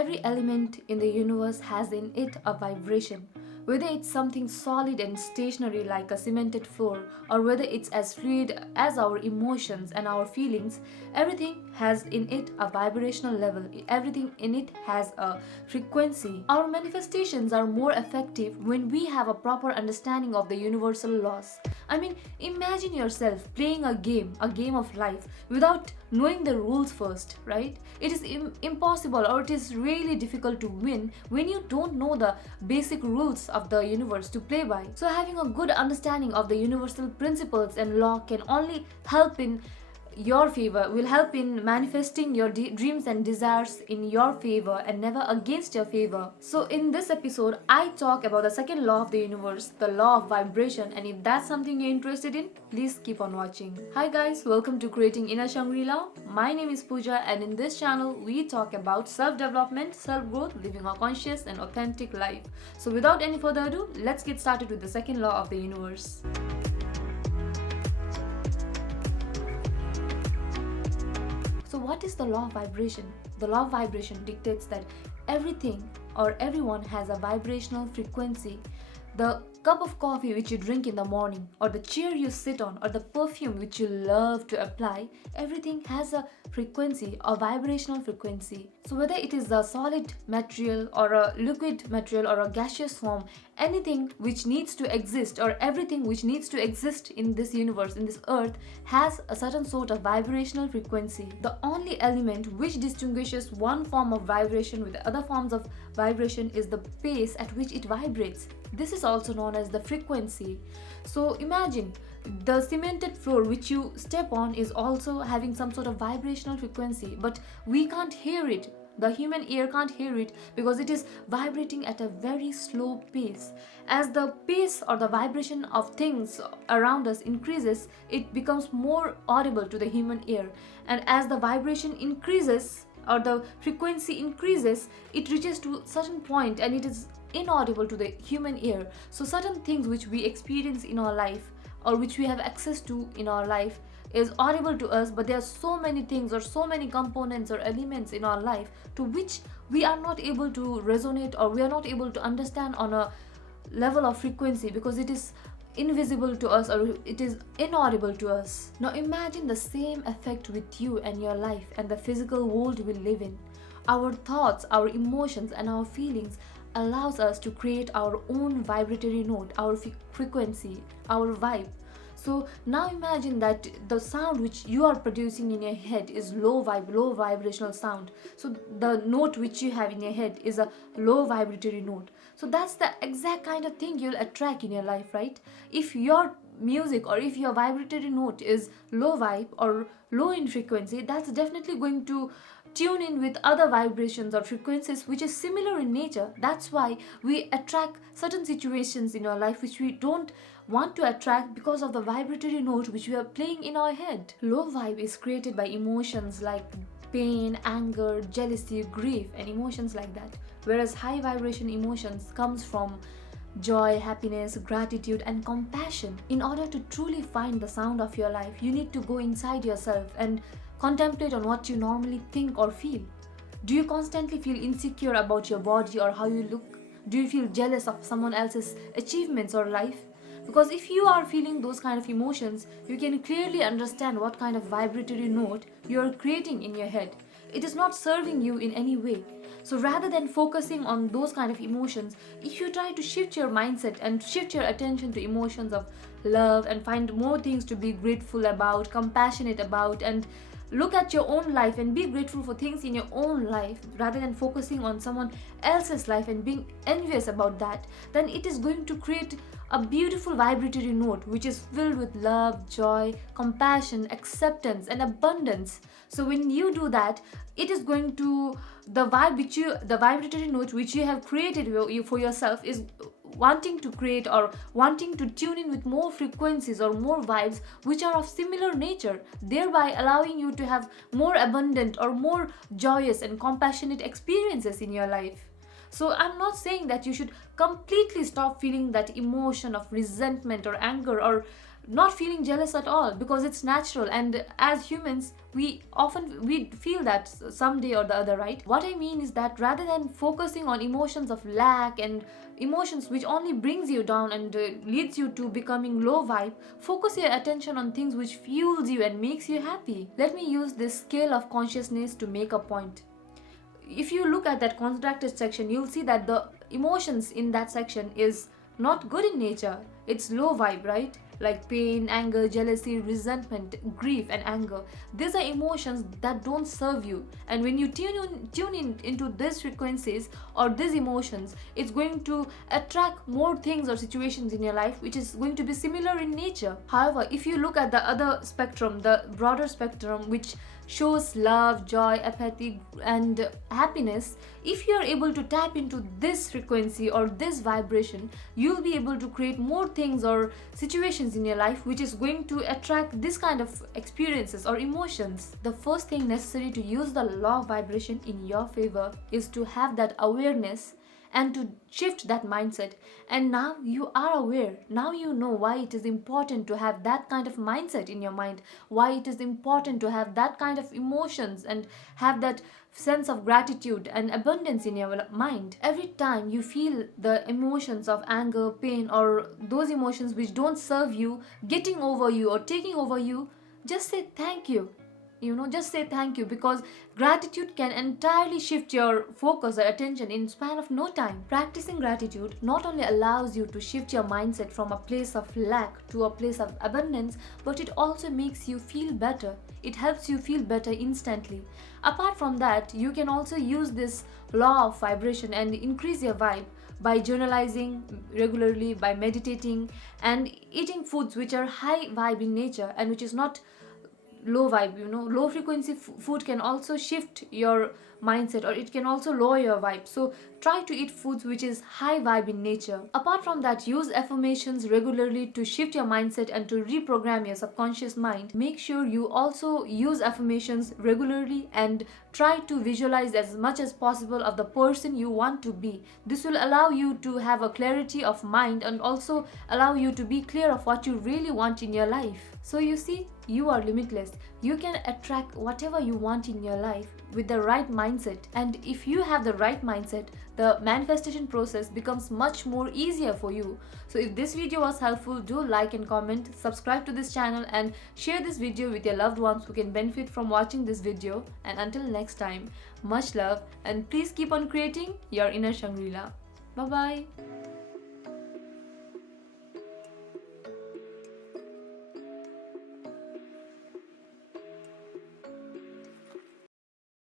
every element in the universe has in it a vibration. Whether it's something solid and stationary like a cemented floor, or whether it's as fluid as our emotions and our feelings, everything has in it a vibrational level. Everything in it has a frequency. Our manifestations are more effective when we have a proper understanding of the universal laws. I mean, imagine yourself playing a game of life, without knowing the rules first, right? It is impossible, or it is really difficult to win when you don't know the basic rules of the universe to play by. So having a good understanding of the universal principles and law can only help in your favor, will help in manifesting your dreams and desires in your favor and never against your favor. So in this episode I talk about the second law of the universe, the law of vibration, and if that's something you're interested in, please keep on watching. Hi guys, welcome to Creating Inner Shangri-La. My name is Pooja, and in this channel we talk about self-development, self-growth, living a conscious and authentic life. So without any further ado, let's get started with the second law of the universe. So what is the law of vibration? The law of vibration dictates that everything or everyone has a vibrational frequency. The cup of coffee which you drink in the morning, or the chair you sit on, or the perfume which you love to apply, everything has a frequency, a vibrational frequency. So whether it is a solid material or a liquid material or a gaseous form, anything which needs to exist or everything which needs to exist in this universe, in this earth, has a certain sort of vibrational frequency. The only element which distinguishes one form of vibration with other forms of vibration is the pace at which it vibrates. This is also known as the frequency. So imagine the cemented floor which you step on is also having some sort of vibrational frequency, but we can't hear it. The human ear can't hear it because it is vibrating at a very slow pace. As the pace or the vibration of things around us increases, it becomes more audible to the human ear. And as the vibration increases or the frequency increases, it reaches to a certain point and it is inaudible to the human ear. So certain things which we experience in our life or which we have access to in our life is audible to us, but there are so many things or so many components or elements in our life to which we are not able to resonate, or we are not able to understand on a level of frequency because it is invisible to us or it is inaudible to us. Now imagine the same effect with you and your life and the physical world we live in. Our thoughts, our emotions and our feelings allows us to create our own vibratory note, our frequency, our vibe. So now imagine that the sound which you are producing in your head is low vibrational sound. So the note which you have in your head is a low vibratory note. So that's the exact kind of thing you'll attract in your life, right? If your music or if your vibratory note is low vibe or low in frequency, that's definitely going to tune in with other vibrations or frequencies which is similar in nature. That's why we attract certain situations in our life which we don't want to attract because of the vibratory note which we are playing in our head. Low vibe is created by emotions like pain, anger, jealousy, grief and emotions like that, whereas high vibration emotions comes from joy, happiness, gratitude and compassion. In order to truly find the sound of your life, you need to go inside yourself and contemplate on what you normally think or feel. Do you constantly feel insecure about your body or how you look? Do you feel jealous of someone else's achievements or life? Because if you are feeling those kind of emotions, you can clearly understand what kind of vibratory note you are creating in your head. It is not serving you in any way. So rather than focusing on those kind of emotions, if you try to shift your mindset and shift your attention to emotions of love and find more things to be grateful about, compassionate about, and look at your own life and be grateful for things in your own life rather than focusing on someone else's life and being envious about that, then it is going to create a beautiful vibratory note which is filled with love, joy, compassion, acceptance and abundance. So when you do that, it is going to, the vibratory note which you have created for yourself is wanting to create or wanting to tune in with more frequencies or more vibes which are of similar nature, thereby allowing you to have more abundant or more joyous and compassionate experiences in your life. So I'm not saying that you should completely stop feeling that emotion of resentment or anger or not feeling jealous at all, because it's natural, and as humans we feel that someday or the other, right? What I mean is that rather than focusing on emotions of lack and emotions which only brings you down and leads you to becoming low vibe, focus your attention on things which fuels you and makes you happy. Let me use this scale of consciousness to make a point. If you look at that contracted section, you'll see that the emotions in that section is not good in nature. It's low vibe, right? Like pain, anger, jealousy, resentment, grief, and anger. These are emotions that don't serve you. And when you tune in into these frequencies or these emotions, it's going to attract more things or situations in your life which is going to be similar in nature. However, if you look at the other spectrum, the broader spectrum, which shows love, joy, apathy, and happiness, if you are able to tap into this frequency or this vibration, you'll be able to create more things or situations in your life which is going to attract this kind of experiences or emotions. The first thing necessary to use the law of vibration in your favor is to have that awareness and to shift that mindset. And now you are aware. Now you know why it is important to have that kind of mindset in your mind, why it is important to have that kind of emotions and have that sense of gratitude and abundance in your mind. Every time you feel the emotions of anger, pain, or those emotions which don't serve you getting over you or taking over you, just say thank you. Just say thank you, because gratitude can entirely shift your focus or attention in span of no time. Practicing gratitude not only allows you to shift your mindset from a place of lack to a place of abundance, but it also makes you feel better. It helps you feel better instantly. Apart from that, you can also use this law of vibration and increase your vibe by journalizing regularly, by meditating, and eating foods which are high vibe in nature and which is not low vibe. Low frequency food can also shift your mindset, or it can also lower your vibe. So try to eat foods which is high vibe in nature. Apart from that, use affirmations regularly to shift your mindset and to reprogram your subconscious mind. Make sure you also use affirmations regularly and try to visualize as much as possible of the person you want to be. This will allow you to have a clarity of mind and also allow you to be clear of what you really want in your life. So you see, you are limitless. You can attract whatever you want in your life with the right mindset. And if you have the right mindset, the manifestation process becomes much more easier for you. So if this video was helpful, do like and comment, subscribe to this channel, and share this video with your loved ones who can benefit from watching this video. And until next time, much love, and please keep on creating your inner Shangri-La. Bye bye.